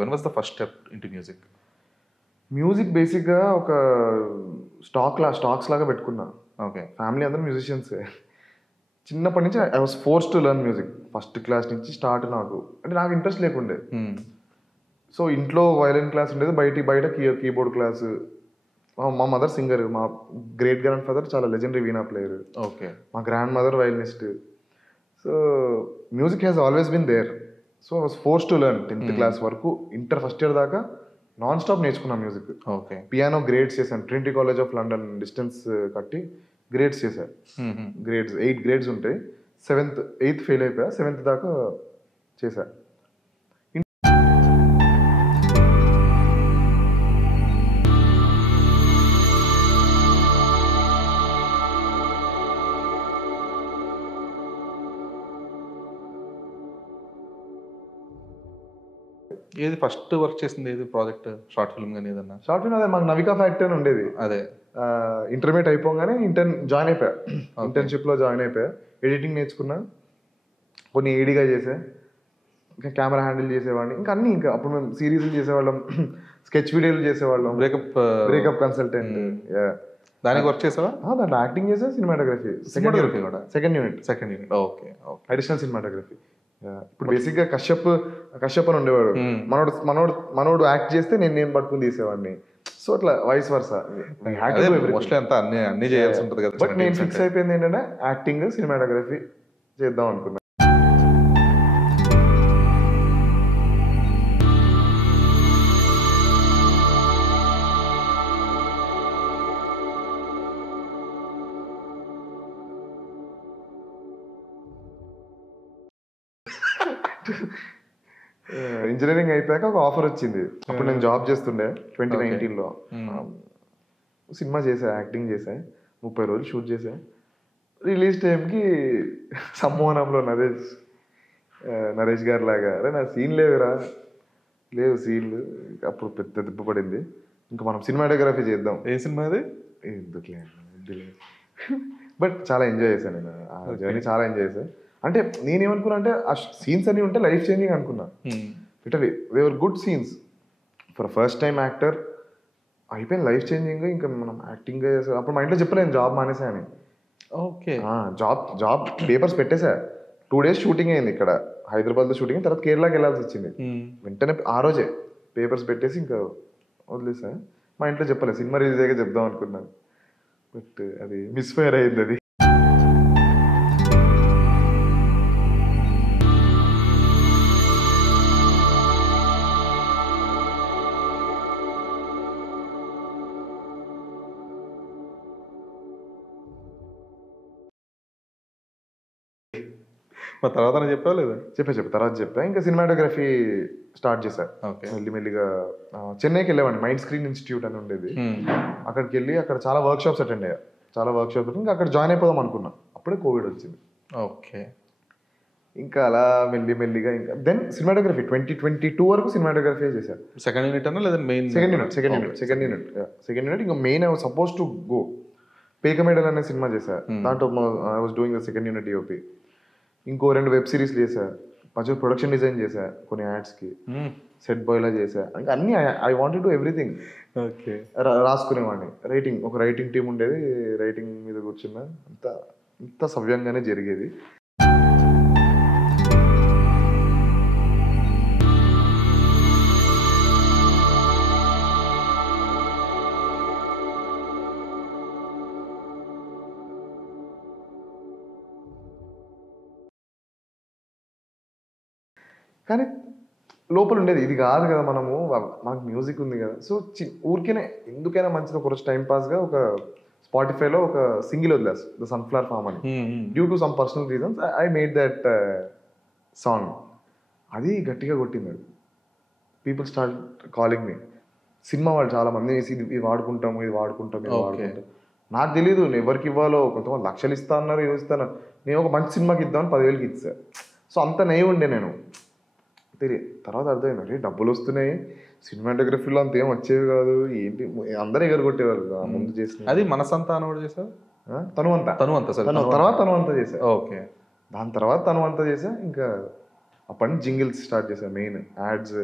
When was the first step into music? Music బేసిక్గా ఒక stocks లాగా పెట్టుకున్నా. ఓకే. ఫ్యామిలీ అందరూ మ్యూజిషియన్సే. చిన్నప్పటి నుంచి I was force to learn music. First class నుంచి స్టార్ట్. నాకు ఇంట్రెస్ట్ లేకుండే. సో ఇంట్లో వయలిన్ క్లాస్ ఉండేది, బయట కీబోర్డ్ క్లాసు. మా మదర్ సింగర్, మా గ్రేట్ గ్రాండ్ ఫాదర్ చాలా లెజెండరీ వీణా ప్లేయర్. ఓకే. మా grand mother violinist. So music has always been there. So I was force to learn. 10th class వరకు, inter first year దాకా non stop నేర్చుకున్నాను music. Okay. Piano grades చేశాను. Trinity college of London distance కట్టి grades చేశాను. Grades 8 grades ఉంటాయి. 8th fail అయిపోయా, 7th దాకా చేశా. ఏది ఫస్ట్ వర్క్ చేసింది, ఏది ప్రాజెక్ట్? షార్ట్ ఫిల్మ్ కానీ ఏదన్నా? షార్ట్ ఫిల్మ్ అదే మాకు నవికా ఫ్యాక్టరీ అని ఉండేది. అదే ఇంటర్మీడియట్ అయిపోగానే జాయిన్ అయిపోయా. ఇంటర్న్షిప్లో జాయిన్ అయిపోయా. ఎడిటింగ్ నేర్చుకున్నా, కొన్ని ఏడీగా చేసా, ఇంకా కెమెరా హ్యాండిల్ చేసేవాడిని. ఇంకా అప్పుడు మేము సిరీస్లు చేసేవాళ్ళం, స్కెచ్ వీడియోలు చేసేవాళ్ళం. Breakup consultant. దానికి వర్క్ చేసావా? దాంట్లో యాక్టింగ్ చేసా, సినిమాటోగ్రఫీ కూడా second unit. Okay. Additional cinematography. ఇప్పుడు బేసిక్గా కశ్యప్ అని ఉండేవాడు. మనోడు యాక్ట్ చేస్తే నేను పట్టుకుని తీసేవాడిని. సో అట్లా వైస్ వర్సా. అన్ని చేయాల్సి ఉంటుంది కదా. బట్ నేను ఫిక్స్ అయిపోయింది ఏంటంటే యాక్టింగ్, సినిమాటోగ్రఫీ చేద్దాం అనుకున్నా. ఇంజనీరింగ్ అయిపోయాక ఒక ఆఫర్ వచ్చింది. అప్పుడు నేను జాబ్ చేస్తుండే 2019లో. సినిమా చేసా, యాక్టింగ్ చేసా, 30 రోజులు షూట్ చేసా. రిలీజ్ టైంకి సమ్మోహనంలో నరేష్ గారి లాగా, అరే నా సీన్ లేవు సీన్లు. అప్పుడు పెద్ద దెబ్బ పడింది. ఇంకా మనం సినిమాటోగ్రఫీ చేద్దాం. ఏ సినిమా అది? ఎందుకులే. బట్ చాలా ఎంజాయ్ చేశాను నేను ఆ జర్నీ, చాలా ఎంజాయ్ చేశాను. అంటే నేనేమనుకున్నా అంటే ఆ సీన్స్ అన్నీ ఉంటే లైఫ్ చేంజింగ్ అనుకున్నా. Literally they were good scenes. For first time actor అయిపోయింది లైఫ్ చేంజింగ్. ఇంకా మనం యాక్టింగ్ చేసా. అప్పుడు మా ఇంట్లో చెప్పలేను జాబ్ మానేసా అని. ఓకే. జాబ్ పేపర్స్ పెట్టేసా. 2 days షూటింగ్ అయింది ఇక్కడ హైదరాబాద్లో షూటింగ్. తర్వాత కేరళకి వెళ్ళాల్సి వచ్చింది. వెంటనే ఆ రోజే పేపర్స్ పెట్టేసి ఇంకా వదిలేసా. మా ఇంట్లో చెప్పలేదు, సినిమా రిలీజ్ అయ్యాక చెప్దాం అనుకున్నాను. బట్ అది మిస్ఫైర్ అయింది. అది తర్వాత చెప్పావు లేదా? తర్వాత చెప్పా. ఇంకా సినిమాటోగ్రఫీ స్టార్ట్ చేశా. మెల్లిమెల్లిగా చెన్నైకి వెళ్ళేవాడిని. మైండ్ స్క్రీన్ ఇన్స్టిట్యూట్ అని ఉండేది. అక్కడికి వెళ్ళి అక్కడ చాలా వర్క్ షాప్స్ అటెండ్ అయ్యా. ఇంకా అక్కడ జాయిన్ అయిపోదాం అనుకున్నా. అప్పుడే కోవిడ్ వచ్చింది. ఓకే. ఇంకా అలా మెల్లిమెల్లిగా ఇంకా దెన్ సినిమాటోగ్రఫీ 2022 వరకు సినిమాటోగ్రఫీ చేశాను. సెకండ్ యూనిట్ అన్నా లేదా మెయిన్? Second unit. ఇంకా main I was suppose to go. Pekamedal అనే సినిమా చేశా. దాంట్లో I was doing the second unit DOP. ఇంకో 2 వెబ్ సిరీస్ చేశా. కొంచెం ప్రొడక్షన్ డిజైన్ చేశా, కొన్ని యాడ్స్కి సెట్ బాయ్లా చేశా. ఇంకా అన్నీ I wanted to everything. Okay. రాసుకునేవాడిని. ఒక రైటింగ్ టీం ఉండేది. రైటింగ్ మీద కూర్చున్నా. అంత సవ్యంగానే జరిగేది. కానీ లోపల ఉండేది ఇది కాదు కదా, మనకు మ్యూజిక్ ఉంది కదా. సో ఊరికైనా ఎందుకైనా మంచిది ఒక రోజు టైం పాస్గా ఒక స్పాటిఫైలో ఒక సింగిల్ వదిలేసు, ద సన్ఫ్లవర్ ఫార్మ్ అని. Due to some personal reasons I made that song. అది గట్టిగా కొట్టింది. పీపుల్ స్టార్ట్ కాలింగ్ మీ. సినిమా వాళ్ళు చాలా మంది ఇది వాడుకుంటాం. నాకు తెలీదు ఎవరికి ఇవ్వాలో. కొంతమంది లక్షలు ఇస్తా అన్నారు, ఇస్తాను. నేను ఒక మంచి సినిమాకి ఇద్దామని 10,000కి ఇచ్చా. సో అంత నయ్యి ఉండే నేను. తెలియదు. తర్వాత అర్థమైంది, డబ్బులు వస్తున్నాయి, సినిమాటోగ్రఫీలో అంత ఏం వచ్చేవి కాదు, ఏంటి అందరూ ఎగరగొట్టేవారు ముందు చేసిన. అది మనసంతా అని చేసావు? తర్వాత తనువంతా చేసా. ఓకే. దాని తర్వాత తనువంతా చేసా. ఇంకా అప్పటి నుంచి జింగిల్స్ స్టార్ట్ చేసా. Main ads